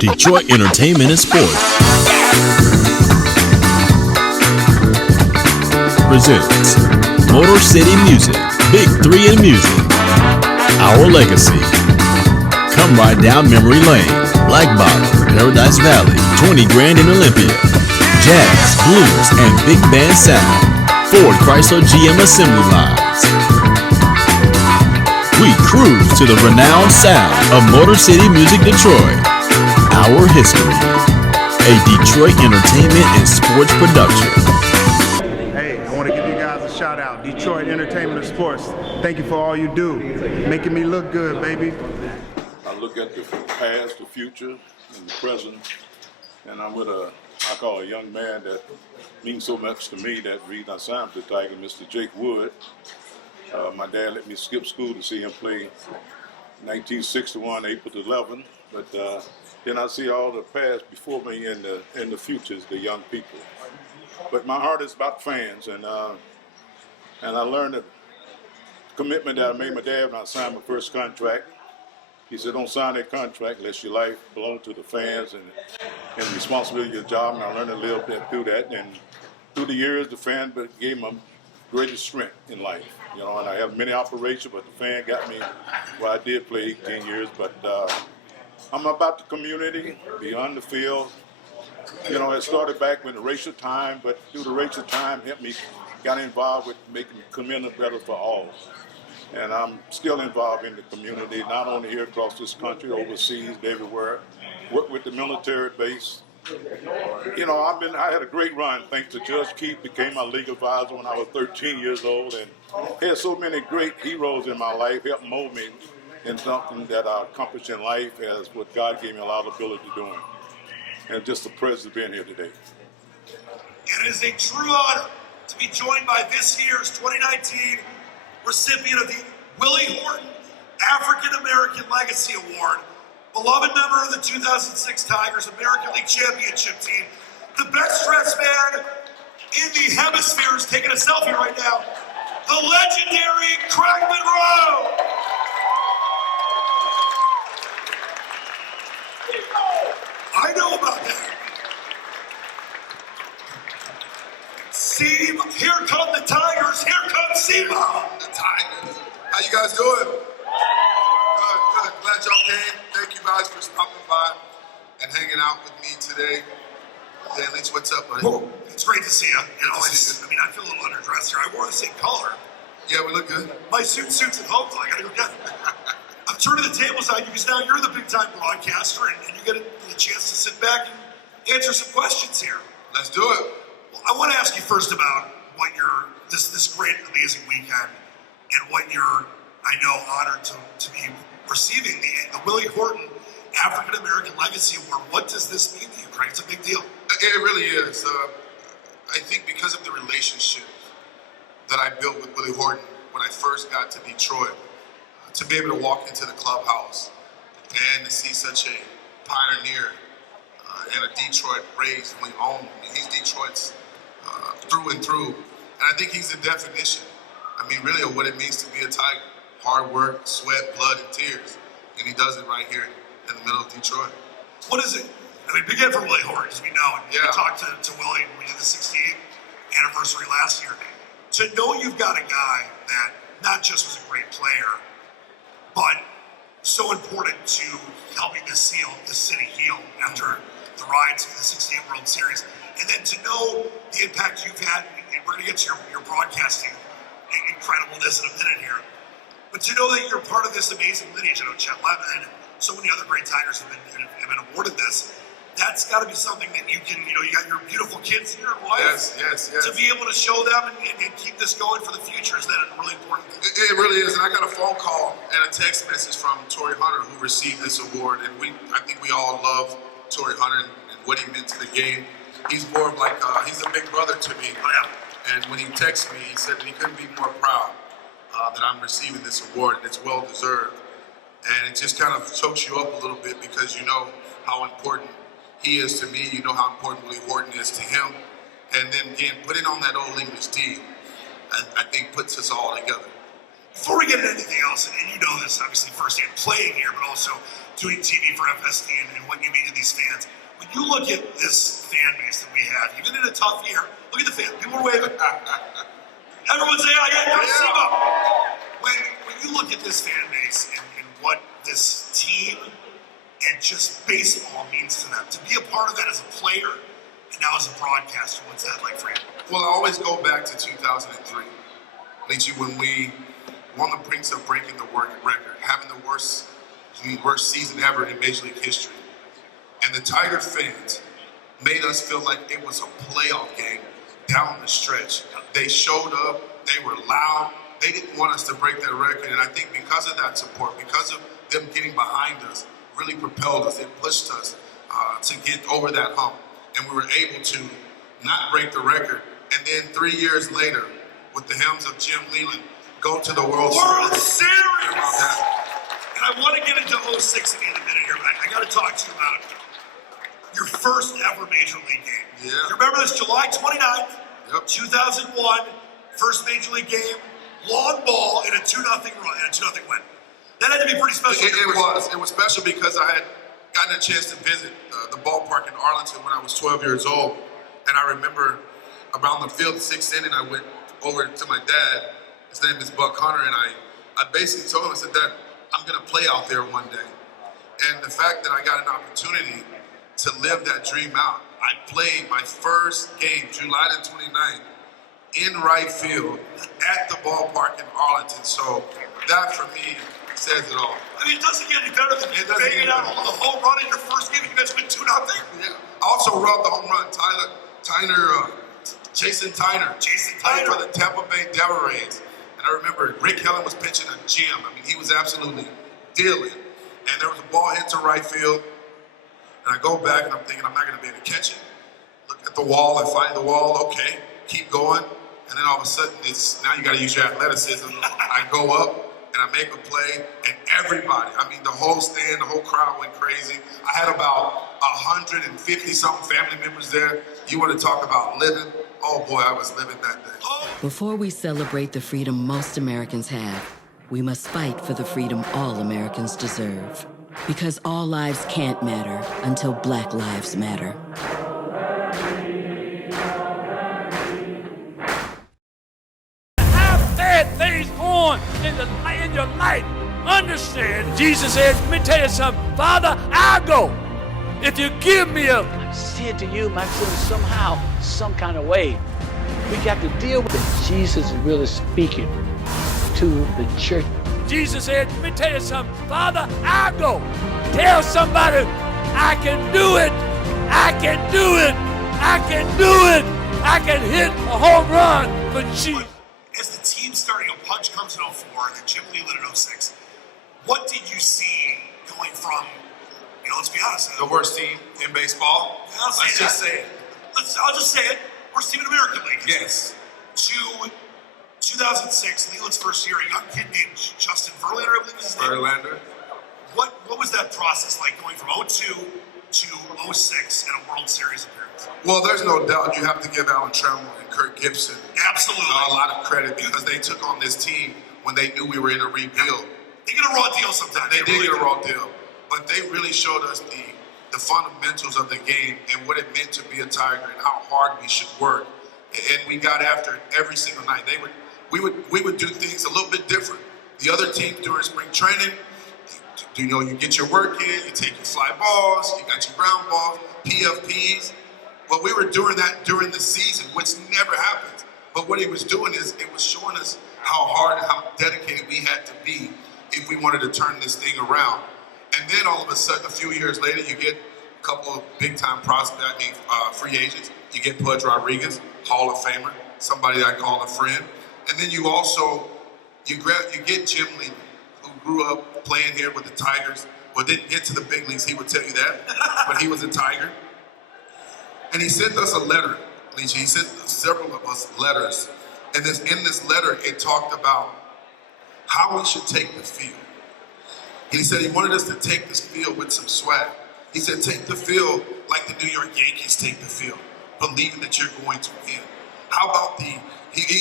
Detroit Entertainment and Sports presents Motor City Music, Big 3 in Music, Our Legacy. Come ride down memory lane, Black Bottom, Paradise Valley, 20 Grand in Olympia, jazz, blues, and big band sound, Ford Chrysler GM assembly lines. We cruise to the renowned sound of Motor City Music Detroit. Our history, a Detroit entertainment and sports production. Hey, I want to give you guys a shout out. Detroit Entertainment and Sports. Thank you for all you do. Making me look good, baby. I look at the past, the future, and the present, and I'm with I call a young man that means so much to me. That reason I signed with the Tiger, Mr. Jake Wood. My dad let me skip school to see him play 1961, April 11th. But then I see all the past before me and the futures, the young people. But my heart is about fans, and I learned the commitment that I made my dad when I signed my first contract. He said, don't sign that contract unless your life belongs to the fans and the responsibility of your job. And I learned to live through that. And through the years, the fan gave me greatest strength in life. You know, and I have many operations, but the fan got me where I did play 18 years. But I'm about the community, beyond the field. You know, it started back with the racial time, but through the racial time, got involved with making the community better for all. And I'm still involved in the community, not only here across this country, overseas, everywhere. Work with the military base. You know, I had a great run, thanks to Judge Keith, became my legal advisor when I was 13 years old, and had so many great heroes in my life, helped mold me in something that I accomplished in life as what God gave me a lot of ability to do. And just a pleasure being here today. It is a true honor to be joined by this year's 2019 recipient of the Willie Horton African American Legacy Award, beloved member of the 2006 Tigers American League Championship team, the best dressed man in the hemisphere is taking a selfie right now, the legendary Craig Monroe. I know about that. See, here come the Tigers. Here comes Simo. The Tigers. How you guys doing? Good. Glad y'all came. Thank you guys for stopping by and hanging out with me today. Dan Lynch, what's up, buddy? Well, it's great to see you. I feel a little underdressed here. I wore the same color. Yeah, we look good. My suit's at home, so I gotta go get it. I'm turning the tables on you because now you're the big-time broadcaster, and you get a chance to sit back and answer some questions here. Let's do it. Well, I want to ask you first about what this great, amazing weekend, and what you're, I know, honored to be receiving the Willie Horton African American Legacy Award. What does this mean to you, Craig? It's a big deal. It really is. I think because of the relationship that I built with Willie Horton when I first got to Detroit, to be able to walk into the clubhouse and to see such a pioneer and a Detroit raised and owned. I mean, he's Detroit's through and through. And I think he's the definition, really of what it means to be a Tiger. Hard work, sweat, blood, and tears. And he does it right here in the middle of Detroit. What is it? Begin from Willie Horton, as we know. And yeah. We talked to Willie when we did the 68th anniversary last year. To know you've got a guy that not just was a great player, but so important to helping this city heal after the ride to the 68 World Series. And then to know the impact you've had, and we're going to get to your broadcasting incredibleness in a minute here, but to know that you're part of this amazing lineage, Chet Levin and so many other great Tigers have been awarded this. That's got to be something that you can, you got your beautiful kids here and wife. Yes. To be able to show them and keep this going for the future, is that a really important thing? It really is. And I got a phone call and a text message from Torrey Hunter, who received this award. And I think we all love Torrey Hunter and what he meant to the game. He's more of like, he's a big brother to me. Oh, yeah. And when he texted me, he said that he couldn't be more proud that I'm receiving this award, and it's well deserved. And it just kind of chokes you up a little bit because you know how important he is to me. You know how important Willie Horton is to him. And then again, putting on that old English D, I think puts us all together. Before we get into anything else, and you know this obviously firsthand, playing here, but also doing TV for FST and what you mean to these fans. When you look at this fan base that we have, even in a tough year, look at the fans. People are waving. Everyone's saying, when you look at this fan base and what this team and just baseball means to them, to be a part of that as a player and now as a broadcaster, what's that like for you? Well, I always go back to 2003, Leachy, when we won the brink of breaking the record, having the worst season ever in Major League history. And the Tiger fans made us feel like it was a playoff game down the stretch. They showed up, they were loud, they didn't want us to break that record. And I think because of that support, because of them getting behind us, really propelled us, it pushed us to get over that hump. And we were able to not break the record. And then 3 years later, with the helms of Jim Leland, go to the World Series. And I want to get into 06 again in a minute here, but I got to talk to you about your first ever Major League game. Yeah. You remember this, July 29th, 2001, first Major League game, long ball in a 2-0 run, and a 2-0 win. That had to be pretty special. It was special because I had gotten a chance to visit the ballpark in Arlington when I was 12 years old. And I remember around the field, 6th inning, I went over to my dad. His name is Buck Hunter, and I basically told him, I said, Dad, I'm going to play out there one day. And the fact that I got an opportunity to live that dream out, I played my first game, July the 29th, in right field at the ballpark in Arlington. So that, for me, says it all. I mean, it doesn't get any better than banging out a home run in your first game. You guys win 2-0. Yeah. I also wrote the home run. Jason Tyner played for the Tampa Bay Devil Rays. And I remember Rick Helen was pitching a gem. I mean, he was absolutely dealing. And there was a ball hit to right field. And I go back and I'm thinking, I'm not going to be able to catch it. Look at the wall, I find the wall, okay, keep going. And then all of a sudden, now you got to use your athleticism. I go up and I make a play, and everybody, I mean, the whole stand, the whole crowd went crazy. I had about 150-something family members there. You want to talk about living? Oh boy, I was living that day. Before we celebrate the freedom most Americans have, we must fight for the freedom all Americans deserve. Because all lives can't matter until Black lives matter. Have bad things going in your life. Understand, Jesus said, let me tell you something. Father, I'll go. If you give me a... I say it to you, Maxim, somehow, some kind of way, we got to deal with it. Jesus is really speaking to the church. Jesus said, let me tell you something. Father, I'll go. Tell somebody, I can do it. I can do it. I can do it. I can hit a home run for Jesus. As the team starting, Punch comes in 04, and then Jim Leland in 06. What did you see going from, let's be honest, the worst team in baseball? Let's just say it. I'll just say it. Worst team in American League. Yes. To 2006, Leland's first year, a young kid named Justin Verlander, I believe is his name. Verlander. What was that process like going from 02 to 06 and a World Series appearance? Well, there's no doubt you have to give Alan Trammell and Kirk Gibson absolutely a lot of credit because they took on this team when they knew we were in a rebuild. They get a raw deal sometimes. They did get a raw deal, but they really showed us the fundamentals of the game and what it meant to be a Tiger and how hard we should work. And we got after it every single night. We would do things a little bit different. The other teams during spring training, you get your work in, you take your fly balls, you got your ground balls, PFPs. Well, we were doing that during the season, which never happens. But what he was doing is it was showing us how hard and how dedicated we had to be if we wanted to turn this thing around. And then all of a sudden, a few years later, you get a couple of big-time free agents. You get Pudge Rodriguez, Hall of Famer, somebody I call a friend. And then you also, you get Jim Leland, who grew up playing here with the Tigers. Well, didn't get to the big leagues, he would tell you that, but he was a Tiger. And he sent us a letter, He sent several of us letters. And in this letter, it talked about how we should take the field. He said he wanted us to take this field with some swag. He said, take the field like the New York Yankees take the field, believing that you're going to win. How about he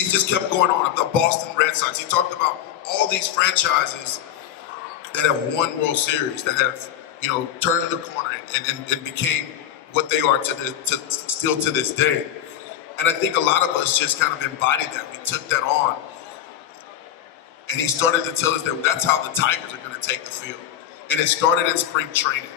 just kept going on, the Boston Red Sox. He talked about all these franchises that have won World Series, that have, turned the corner and became what they are still to this day. And I think a lot of us just kind of embodied that. We took that on. And he started to tell us that that's how the Tigers are going to take the field. And it started in spring training.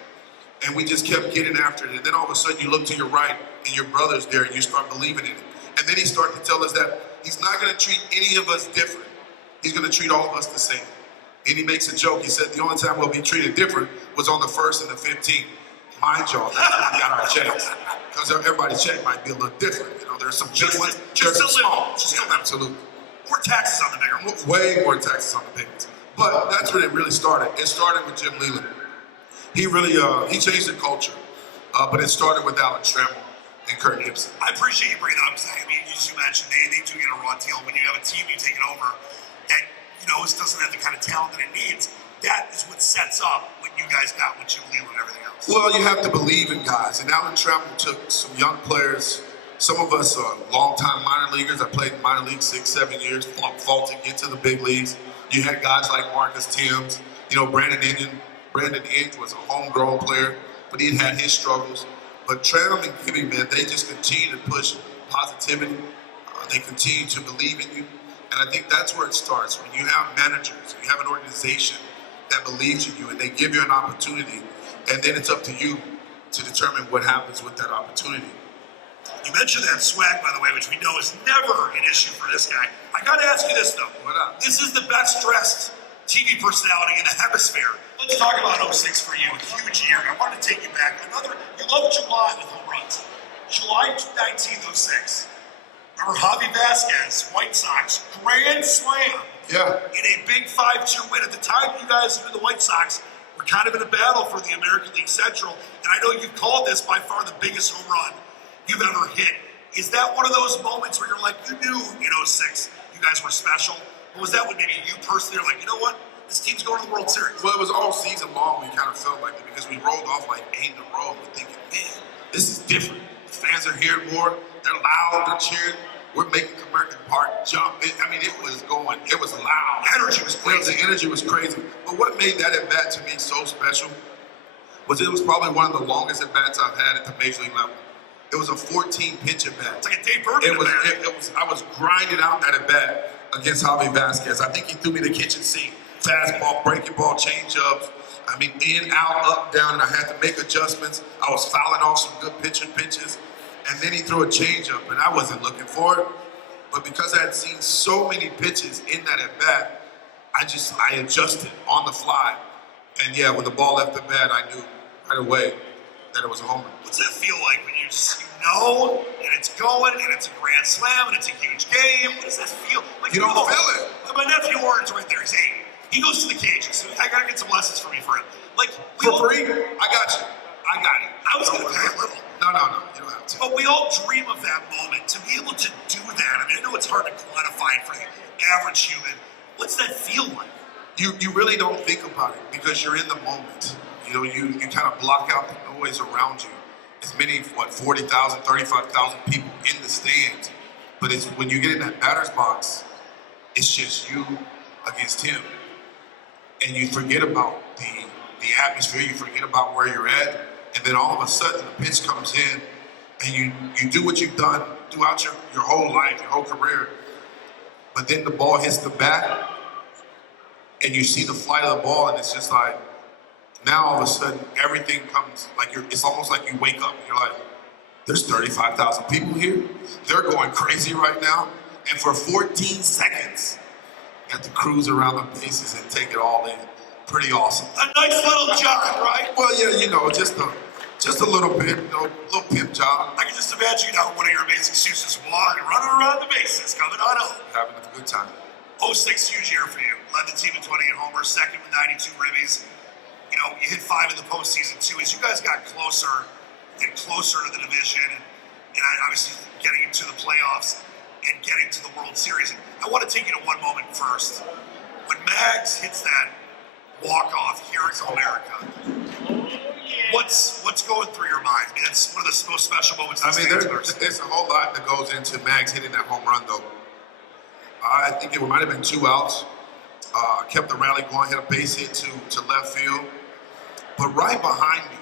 And we just kept getting after it. And then all of a sudden you look to your right and your brother's there and you start believing in it. And then he started to tell us that he's not going to treat any of us different. He's going to treat all of us the same. And he makes a joke. He said the only time we'll be treated different was on the 1st and the 15th. Mind y'all, that's when we got our checks. Because everybody's check might be a little different. There's some big ones, there's some small. Yeah, absolutely. More taxes on the bigger ones. Way more taxes on the big ones. But that's when it really started. It started with Jim Leland. He really, he changed the culture. But it started with Alex Trammell and Kurt Gibson. I appreciate you bringing that up. I mean, as you mentioned, they do get a raw deal. When you have a team you take it over that, it doesn't have the kind of talent that it needs, that is what sets up what you guys got with Jim Leland and everything else. Well, you have to believe in guys. And Alan Trammell took some young players. Some of us are long-time minor leaguers. I played in minor leagues 6-7 years, fought to get to the big leagues. You had guys like Marcus Thames. Brandon Inge was a homegrown player, but he had his struggles. But Trammell and Gibby, man, they just continue to push positivity. They continue to believe in you. And I think that's where it starts. When you have managers, you have an organization that believes in you and they give you an opportunity, and then it's up to you to determine what happens with that opportunity. You mentioned that swag, by the way, which we know is never an issue for this guy. I got to ask you this, though. What up? This is the best-dressed TV personality in the hemisphere. Let's talk about 06 for you, a huge year. I want to take you back. You love July with home runs. July 1906. Remember Javi Vasquez, White Sox, grand slam. Yeah. In a big 5-2 win. At the time, you guys were the White Sox were kind of in a battle for the American League Central. And I know you've called this by far the biggest home run you've ever hit. Is that one of those moments where you're like, you knew in 06 you guys were special? Or was that when maybe you personally are like, you know what? This team's going to the World Series? Well, it was all season long. We kind of felt like it because we rolled off like 8 in a row. We're thinking, man, this is different. The fans are here more. They're loud. They're cheering. We're making Comerica Park jump. It was going. It was loud. The energy was crazy. The energy was crazy. But what made that at bat to me so special was it was probably one of the longest at bats I've had at the major league level. It was a 14-pitch at bat. It's like a Dave Berman at bat. I was grinding out that at bat against Javi Vasquez. I think he threw me the kitchen sink. Fastball, breaking ball, changeups. In, out, up, down, and I had to make adjustments. I was fouling off some good pitches. And then he threw a changeup, and I wasn't looking for it. But because I had seen so many pitches in that at bat, I adjusted on the fly. And yeah, when the ball left the bat, I knew right away that it was a home run. What's that feel like when you and it's going, and it's a grand slam, and it's a huge game? What does that feel like? You don't feel it. My nephew Warren's right there. He's 8. He goes to the cages. So I gotta get some lessons for free. For free? I got you. I got it. I was gonna pay a little. No. You don't have to. But we all dream of that moment. To be able to do that, I know it's hard to quantify it for the average human. What's that feel like? You really don't think about it because you're in the moment. You kind of block out the noise around you. As many, 40,000, 35,000 people in the stands. But it's when you get in that batter's box, it's just you against him. And you forget about the atmosphere, you forget about where you're at, and then all of a sudden the pitch comes in and you do what you've done throughout your whole life, your whole career, but then the ball hits the bat and you see the flight of the ball and it's just like, now all of a sudden everything comes, it's almost like you wake up and you're like, there's 35,000 people here, they're going crazy right now, and for 14 seconds, you have to cruise around the bases and take it all in. Pretty awesome. A nice little jog, right? Well, yeah, just a little bit, little pimp job. I can just imagine one of your amazing excuses, running around the bases, coming on home. Having a good time. 06, huge year for you. Led the team in 28 homers, second with 92 ribbies. You hit 5 in the postseason too. As you guys got closer and closer to the division, and obviously getting into the playoffs and getting to the World Series. And I want to take you to one moment first. When Mags hits that walk-off here in Comerica, what's going through your mind? It's one of the most special moments. There's a whole lot that goes into Mags hitting that home run, though. I think it might have been 2 outs, Kept the rally going, hit a base hit to left field. But right behind me,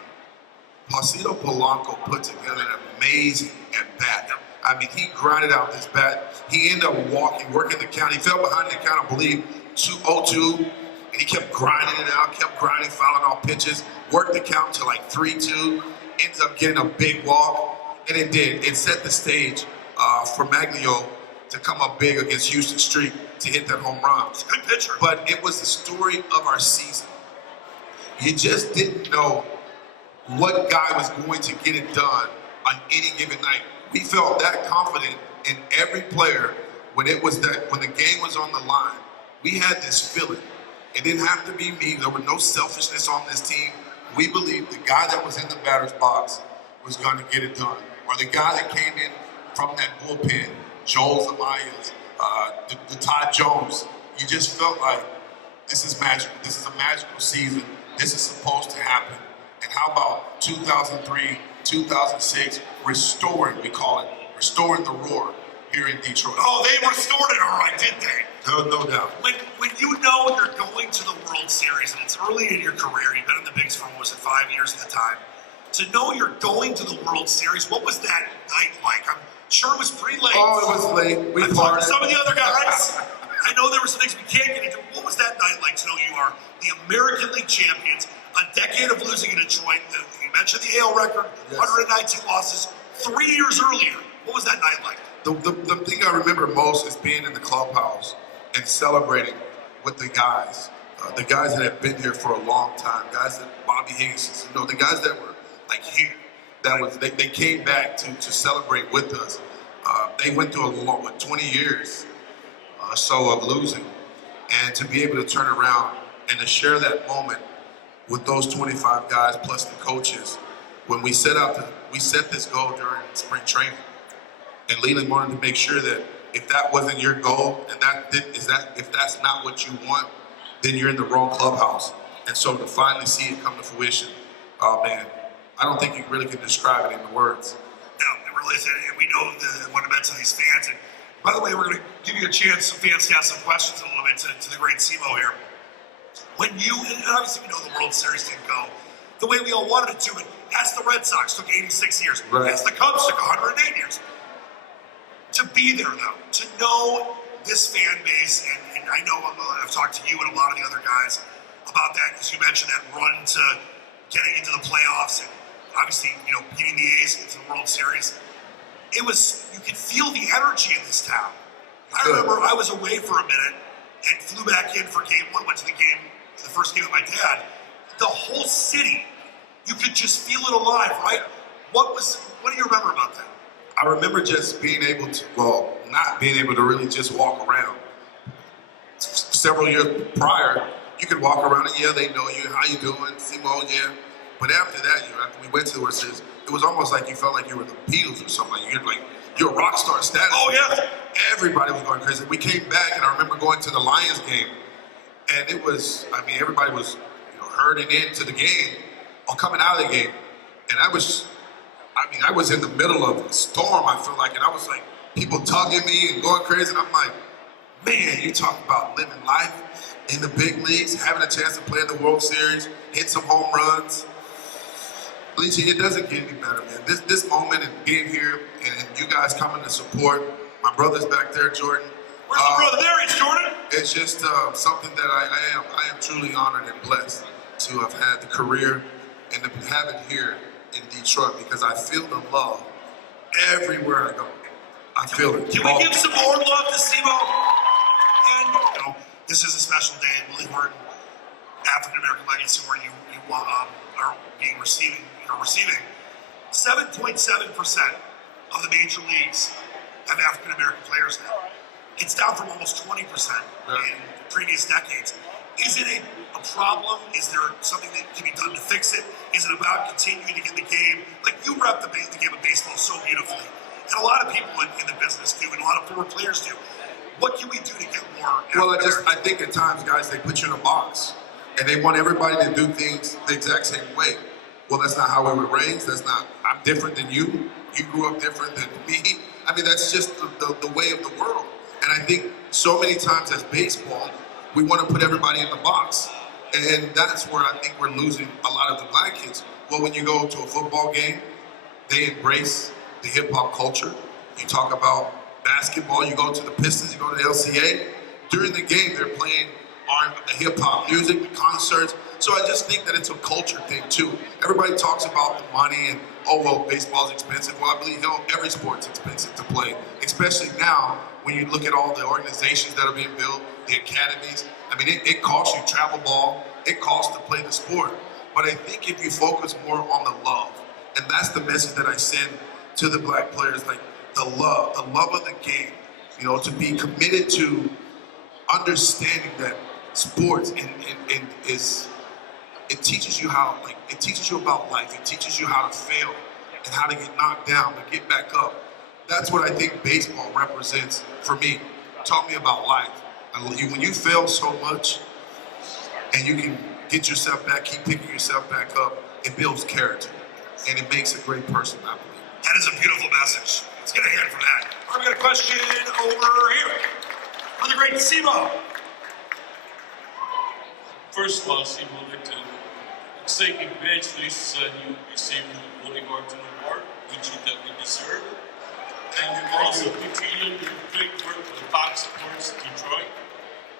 Placido Polanco put together an amazing at-bat. I mean, he grinded out this bat. He ended up working the count. He fell behind the count, I believe, 2-0-2, and he kept grinding it out, fouling off pitches, worked the count to like 3-2, ends up getting a big walk, and it did. It set the stage for Maglio to come up big against Houston Street to hit that home run. Good pitcher. But it was the story of our season. You just didn't know what guy was going to get it done on any given night. We felt that confident in every player when the game was on the line. We had this feeling. It didn't have to be me. There was no selfishness on this team. We believed the guy that was in the batter's box was going to get it done. Or the guy that came in from that bullpen, Joel Zamayas, the Todd Jones. You just felt like this is magical. This is a magical season. This is supposed to happen. And how about 2003, 2006, restoring the roar here in Detroit. Oh, they restored it all right, didn't they? No doubt. When you know you're going to the World Series and it's early in your career, you've been in the bigs for, 5 years at the time, to know you're going to the World Series, what was that night like? I'm sure it was pretty late. Oh, it was late. We partied. Some of the other guys, I know there were some things we can't get into. What was that night like to know you are the American League champions, a decade of losing in Detroit? You mentioned the AL record, yes. 119 losses, 3 years earlier. What was that night like? The thing I remember most is being in the clubhouse and celebrating with the guys that have been here for a long time, guys that Bobby Higgins, the guys that were like here, they came back to celebrate with us. They went through 20 years so of losing, and to be able to turn around and to share that moment with those 25 guys plus the coaches when we set this goal during spring training. And Leland wanted to make sure that if that wasn't your goal and if that's not what you want, then you're in the wrong clubhouse. And so to finally see it come to fruition, oh man, I don't think you really can describe it in the words. No, it really is. And we know what it meant to these fans. And by the way, we're going to give you a chance, some fans, to ask some questions a little bit to the great Simo here. And obviously we know the World Series didn't go the way we all wanted it to, but as the Red Sox took 86 years, right. As the Cubs took 108 years. To be there, though, to know this fan base, and I know I've talked to you and a lot of the other guys about that, because you mentioned that run to getting into the playoffs and obviously, beating the A's into the World Series. You could feel the energy in this town. I remember I was away for a minute and flew back in for game one, went to the first game with my dad. The whole city, you could just feel it alive, right? What do you remember about that? I remember just being able to, not being able to really just walk around. Several years prior, you could walk around and they know you, how you doing, Simo, yeah. But after that, after we went to it was almost like you felt like you were the Beatles or something. You're a rock star status. Oh yeah. Everybody was going crazy. We came back and I remember going to the Lions game, and everybody was, herding into the game or coming out of the game, and I was in the middle of a storm, I feel like, and I was like, people tugging me and going crazy, and I'm like, man, you talk about living life in the big leagues, having a chance to play in the World Series, hit some home runs. Leachy, it doesn't get any better, man. This moment and being here and you guys coming to support, my brother's back there, Jordan. Where's my brother? There he is, Jordan. It's just something that I am truly honored and blessed to have had the career and to have it here in Detroit, because I feel the love everywhere I go. I feel it. Can we give some more love to Simo? And this is a special day. Willie Horton, African American legacy, where you are receiving 7.7% of the major leagues have African American players now. It's down from almost 20% in previous decades. Is it a problem? Is there something that can be done to fix it? Is it about continuing to get the game? Like, you rep the game of baseball so beautifully. And a lot of people in the business do, and a lot of former players do. What can we do to get more? Well, I think at times, guys, they put you in a box, and they want everybody to do things the exact same way. Well, that's not how we were raised. I'm different than you. You grew up different than me. That's just the way of the world. And I think so many times as baseball, We want to put everybody in the box. And that's where I think we're losing a lot of the black kids. Well, when you go to a football game, they embrace the hip-hop culture. You talk about basketball, you go to the Pistons, you go to the LCA. During the game, they're playing the hip-hop music, the concerts. So I just think that it's a culture thing, too. Everybody talks about the money and, oh, well, baseball's expensive. Well, I believe every sport's expensive to play, especially now when you look at all the organizations that are being built, the academies. I mean, it costs you travel ball. It costs to play the sport. But I think if you focus more on the love, and that's the message that I send to the black players, like the love of the game, you know, to be committed to understanding that sports it teaches you how, like, it teaches you about life. It teaches you how to fail and how to get knocked down, but get back up. That's what I think baseball represents for me. It taught me about life. When you fail so much and you can get yourself back, keep picking yourself back up, it builds character and it makes a great person, I believe. That is a beautiful message. Let's get a hand for that. All right, we got a question over here for the great Simo. First of all, Simo, I'd like to say congratulations on you receiving the Willie Horton Award, which you definitely deserve. And you also continue your big work with the Fox Sports Detroit.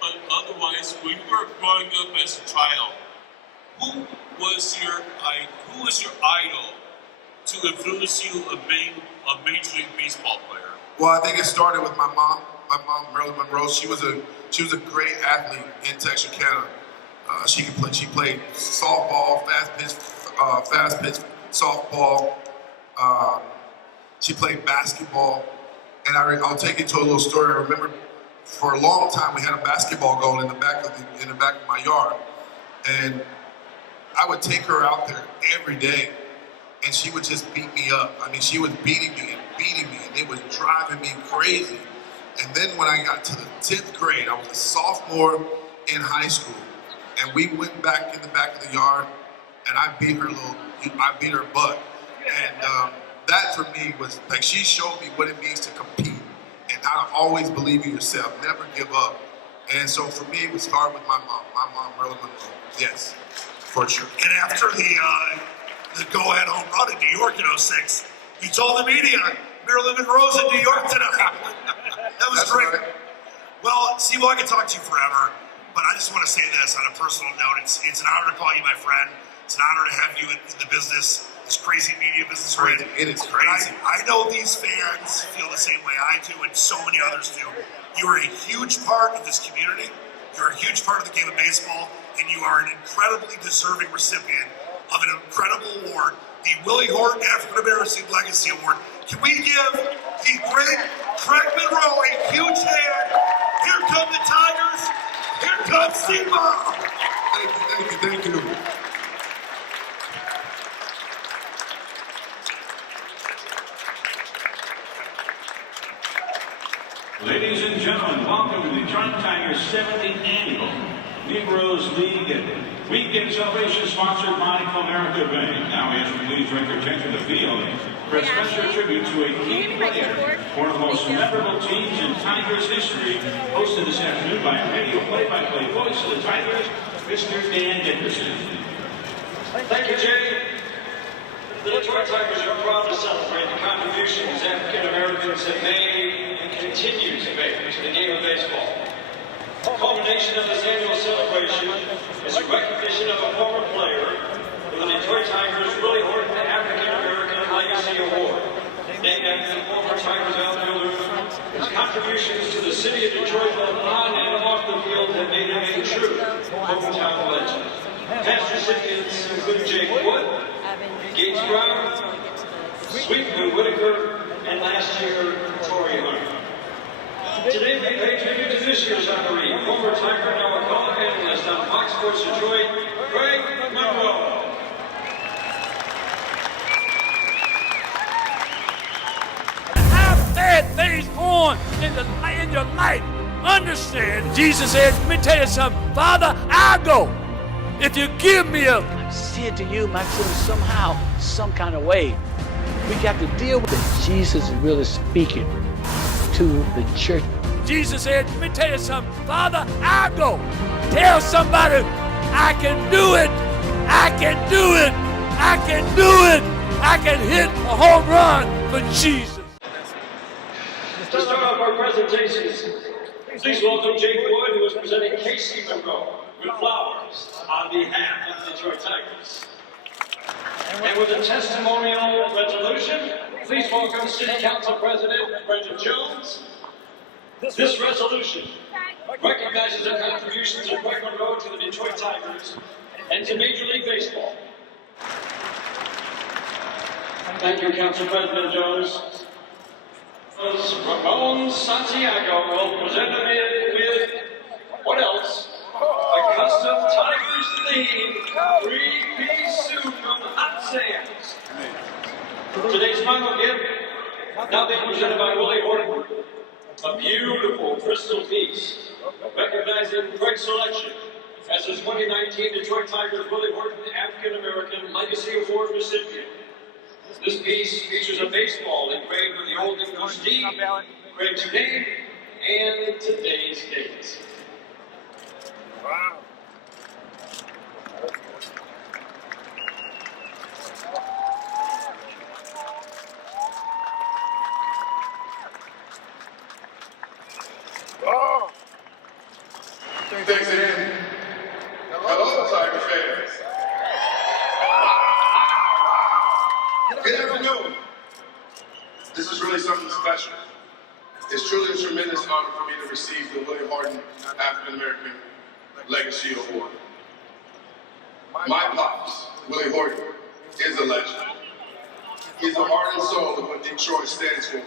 But otherwise, when you were growing up as a child, who was your idol to influence you of being a Major League Baseball player? Well, I think it started with my mom. My mom, Monroe. She was a great athlete in Texarkana. She played softball, fast pitch softball. She played basketball, and I'll take you to a little story. I remember for a long time we had a basketball goal in the back of my yard, and I would take her out there every day, and she would just beat me up. I mean, she was beating me, and it was driving me crazy. And then when I got to the 10th grade, I was a sophomore in high school, and we went back in the back of the yard, and I beat her butt. And that for me was like, she showed me what it means to compete and how to always believe in yourself, never give up. And so for me, it would start with my mom, Monroe. Yes, for sure. And after the go-ahead home run in New York in 06, you told the media, Marilyn Monroe's in New York tonight. That was great. Right. Well, Steve, I could talk to you forever, but I just want to say this on a personal note. It's an honor to call you my friend. It's an honor to have you in the business, this crazy media business. It is crazy. I know these fans feel the same way I do, and so many others do. You are a huge part of this community. You're a huge part of the game of baseball, and you are an incredibly deserving recipient of an incredible award, the Willie Horton African American Legacy Award. Can we give the great Craig Monroe a huge hand? Here come the Tigers. Here comes Simo. Thank you. Ladies and gentlemen, welcome to the Detroit Tigers' 70th Annual Negroes League Weekend Celebration, sponsored by Comerica Bank. Now we ask you please direct your attention to the field for a special tribute to a key player, one of the most memorable teams in Tigers history, hosted this afternoon by a radio play-by-play voice of the Tigers, Mr. Dan Dickerson. Thank you, Jay. The Detroit Tigers are proud to celebrate the contributions African Americans have made and continue to make to the game of baseball. The culmination of this annual celebration is a recognition of a former player with the Detroit Tigers Willie Horton African American Legacy Award, named after the former Tigers outfielder. His contributions to the city of Detroit, both on and off the field, have made him a true hometown legend. Past recipients include Jake Wood, Gates Brown, Sweetwood Whitaker, and last year, Torrey Hunter. Today we pay tribute to this year's honoree, former Tiger, now a color analyst on Fox Sports Detroit, Craig Monroe. Have bad things going in your life. Understand, Jesus said, let me tell you something, Father, I'll go. If you give me a... I say it to you, Maxim, somehow, some kind of way, we got to deal with it. Jesus is really speaking to the church. Jesus said, let me tell you something. Father, I'll go. Tell somebody, I can do it. I can do it. I can do it. I can hit a home run for Jesus. To start off our presentations, please welcome Jake Wood, who is presenting Casey Monroe with flowers on behalf of the Detroit Tigers. And with a testimonial resolution, please welcome City Council President Brendan Jones. This resolution recognizes the contributions of Greg Monroe to the Detroit Tigers and to Major League Baseball. Thank you, Council President Jones. Ramon Santiago will present me with, what else? A custom Tigers themed 3-piece suit from Hot Sands. Today's final gift, now being presented by Willie Horton. A beautiful crystal piece, recognizing Greg's selection as the 2019 Detroit Tigers Willie Horton African American Legacy Award recipient. This piece features a baseball engraved with the Old English D, Greg's name, and today's date. Wow. Oh. Thanks again. Hello, Tiger fans. Good afternoon. This is really something special. It's truly a tremendous honor for me to receive the Willie Horton African American Legacy Award. My pops, Willie Horton, is a legend. He's the heart and soul of what Detroit stands for.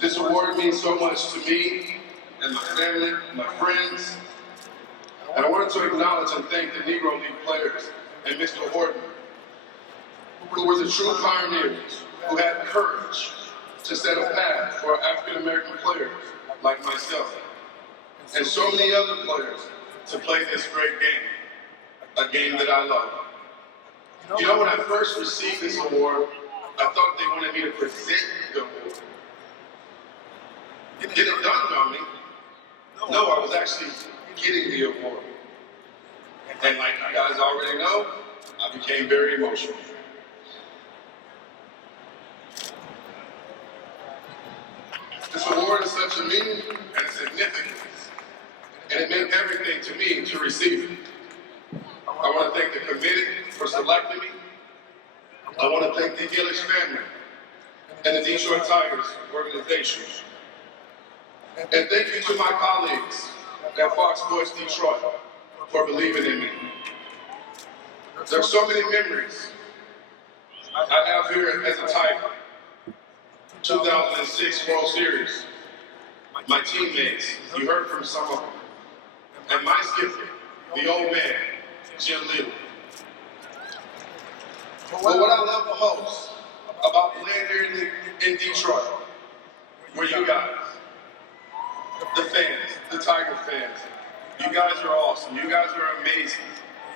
This award means so much to me and my family, my friends. And I wanted to acknowledge and thank the Negro League players and Mr. Horton, who were the true pioneers, who had courage to set a path for African American players like myself, and so many other players to play this great game, a game that I love. You know, when I first received this award, I thought they wanted me to present the award. It didn't dawn on me. No, I was actually getting the award. And like you guys already know, I became very emotional. This award is such a meaning and a significance, and it meant everything to me to receive it. I want to thank the committee for selecting me. I want to thank the Gillish family and the Detroit Tigers organization. And thank you to my colleagues at Fox Sports Detroit for believing in me. There are so many memories I have here as a Tiger. 2006 World Series. My teammates, you heard from some of them. And my skipper, the old man, Jim Little. But what I love the most about playing here in Detroit were you guys. The fans, the Tiger fans. You guys are awesome. You guys are amazing.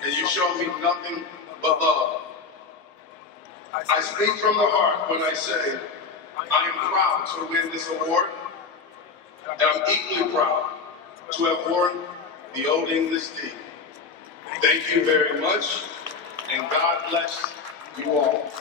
And you show me nothing but love. I speak from the heart when I say, I am proud to win this award, and I'm equally proud to have worn the Old English D. Thank you very much, and God bless you all.